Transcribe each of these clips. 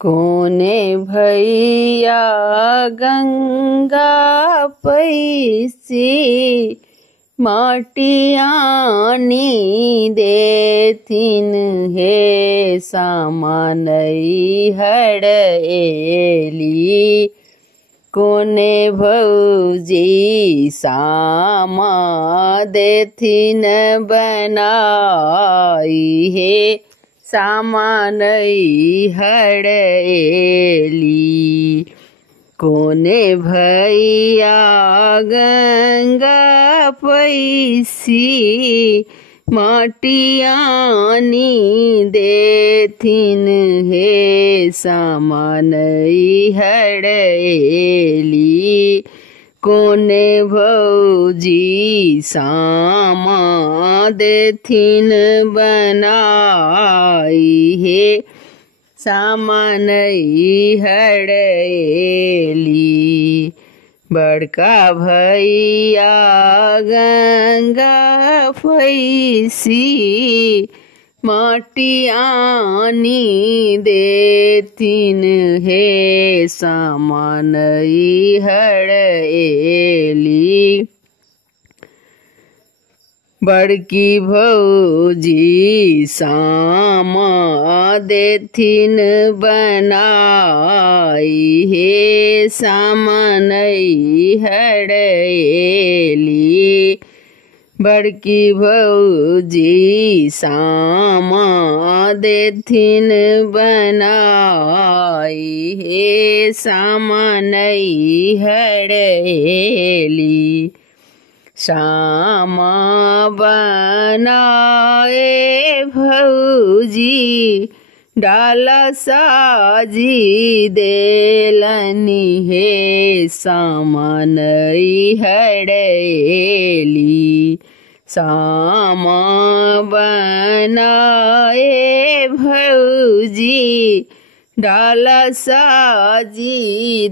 कोने भैया गंगा पैसी माटियानी देथिन हे सामानई हड़ेली। कोने भौजी सामा देथिन बनाई हे सामानई हड़ेली। कोने भैया गंगा पैसी माटियानी देथिन हे सामानई हड़ेली। कोने भौजी सामा देथिन बनाई हे सामानई हड़ेली। बड़का भैया गंगा पैसी माटियानी देथिन हे सामानई हड़ेली। बड़की भौजी सामा देथिन बनाई हे सामानई हड़ेली। बड़की भौजी सामा देथिन बनाई हे सामानई हड़ेली। सामा बनाए भौजी डाला साजी देलनि हे सामानई हड़ेली। सामा बनाए भौजी डाला साजी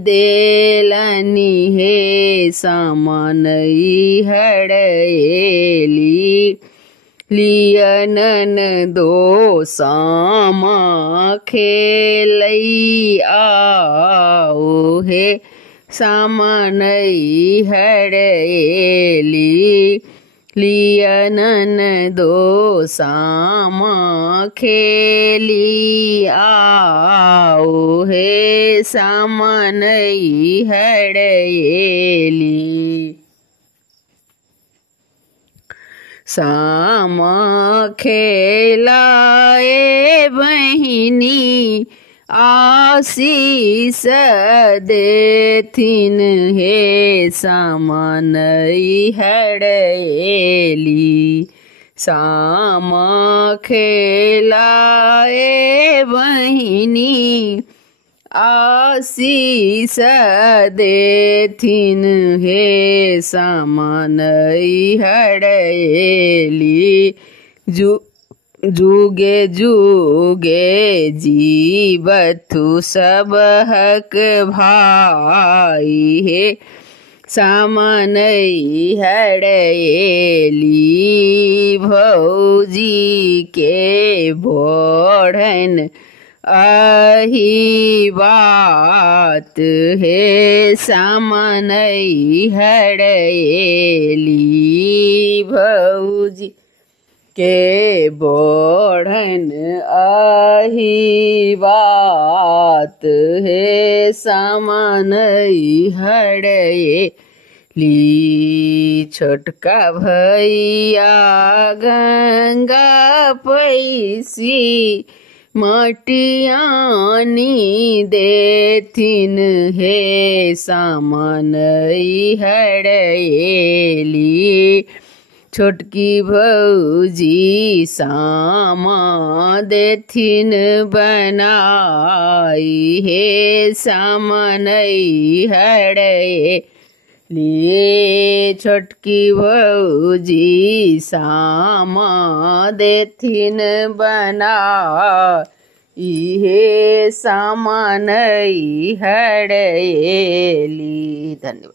देलनि हे सामानई हड़ेली। लियनन दो सामा खेलई आओ हे सामानई हड़ेली। लियनन दो सामा खेली आओ हे सामानई हड़ेली। सामा खेलाए बहिनी आशीष देथिन हे सामानई हड़ेली। सामा खेलाए बहिनी आशीष देथिन हे सामानई हड़ेली। जुगे जुगे जीवथु सब हक भाई हे सामानई हड़ेली। भौजी के बढ़न आही बात हे सामानई हड़ेली। भौजी के बढ़न आही बात हे सामानई हड़ेली। छोटका भैया गंगा पैसी माटियानी देथिन हे सामानई हड़ेली। छोटकी भौजी सामा देथिन बनाई हे सामानई हड़ेली। छोटकी भौजी सामा देथिन बनाई हे सामानई हड़ेली। धन्यवाद।